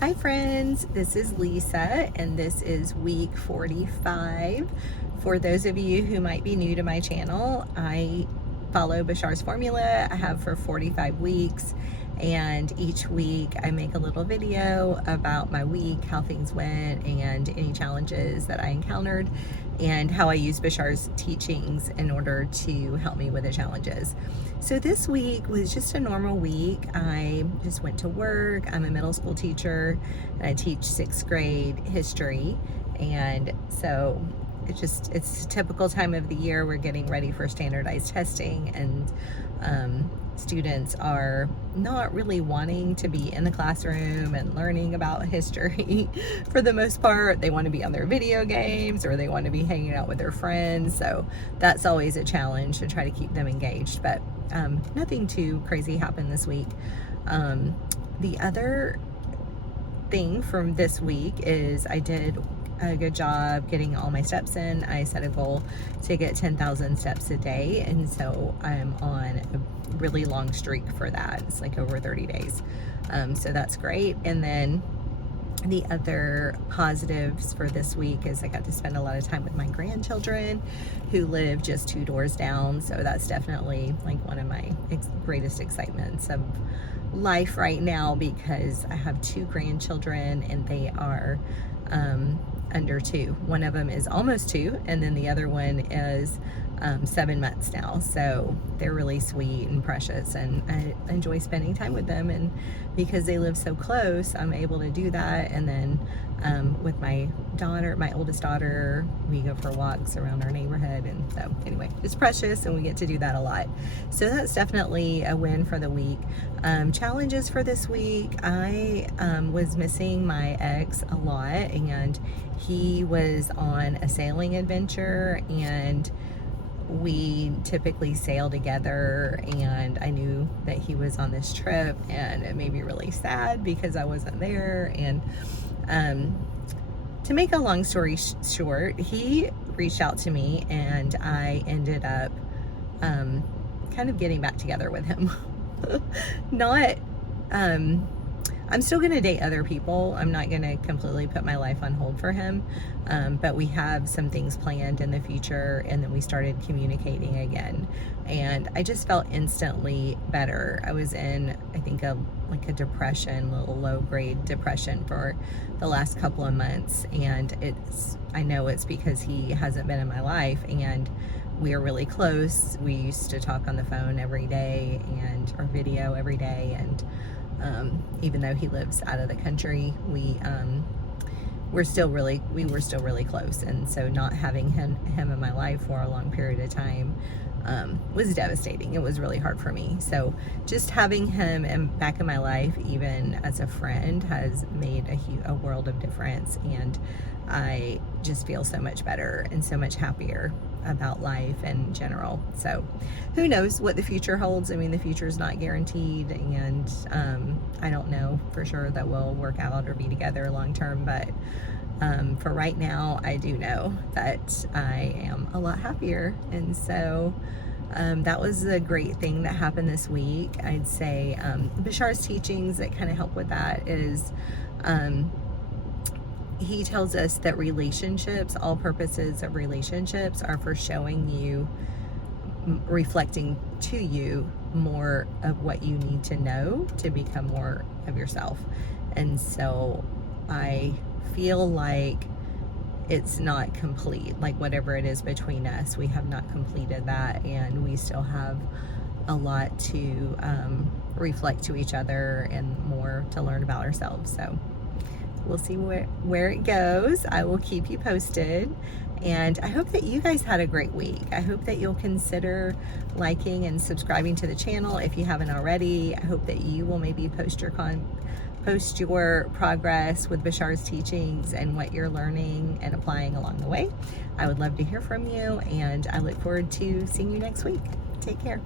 Hi friends, this is Lisa and this is week 45. For those of you who might be new to my channel, I follow Bashar's formula. I have for 45 weeks, and each week I make a little video about my week, how things went, and any challenges that I encountered, and how I use Bashar's teachings in order to help me with the challenges. So this week was just a normal week. I just went to work. I'm a middle school teacher and I teach 6th grade history, and so it's a typical time of the year. We're getting ready for standardized testing, and students are not really wanting to be in the classroom and learning about history for the most part. They want to be on their video games or they want to be hanging out with their friends. So that's always a challenge to try to keep them engaged, but nothing too crazy happened this week. The other thing from this week is I did a good job getting all my steps in. I set a goal to get 10,000 steps a day, and so I'm on a really long streak for that. It's like over 30 days. So that's great. And then the other positives for this week is I got to spend a lot of time with my grandchildren who live just 2 doors down. So that's definitely like one of my greatest excitements of life right now, because I have 2 grandchildren and they are under 2. One of them is almost 2, and then the other one is 7 months now. So they're really sweet and precious, and I enjoy spending time with them, and because they live so close, I'm able to do that. And then with my daughter, my oldest daughter, we go for walks around our neighborhood, and so anyway, it's precious and we get to do that a lot. So that's definitely a win for the week. Challenges for this week, I was missing my ex a lot, and he was on a sailing adventure, and we typically sail together, and I knew that he was on this trip, and it made me really sad because I wasn't there. And to make a long story short, he reached out to me and I ended up kind of getting back together with him. Not I'm still gonna date other people. I'm not gonna completely put my life on hold for him, but we have some things planned in the future, and then we started communicating again, and I just felt instantly better. I was in, I think, a depression, a little low-grade depression for the last couple of months, and I know it's because he hasn't been in my life, and we are really close. We used to talk on the phone every day or video every day, and even though he lives out of the country, we were still really close. And so not having him in my life for a long period of time was devastating. It was really hard for me. So just having him back in my life, even as a friend, has made a world of difference, and I just feel so much better and so much happier about life in general. So who knows what the future holds? I mean, the future is not guaranteed, and I don't know for sure that we'll work out or be together long term, but for right now, I do know that I am a lot happier. And so that was a great thing that happened this week. I'd say Bashar's teachings that kind of help with that is he tells us that relationships, all purposes of relationships, are for showing you, reflecting to you more of what you need to know to become more of yourself. And so I feel like it's not complete, like whatever it is between us, we have not completed that, and we still have a lot to reflect to each other and more to learn about ourselves. So we'll see where it goes. I will keep you posted, and I hope that you guys had a great week. I hope that you'll consider liking and subscribing to the channel if you haven't already. I hope that you will maybe post your progress with Bashar's teachings and what you're learning and applying along the way. I would love to hear from you, and I look forward to seeing you next week. Take care.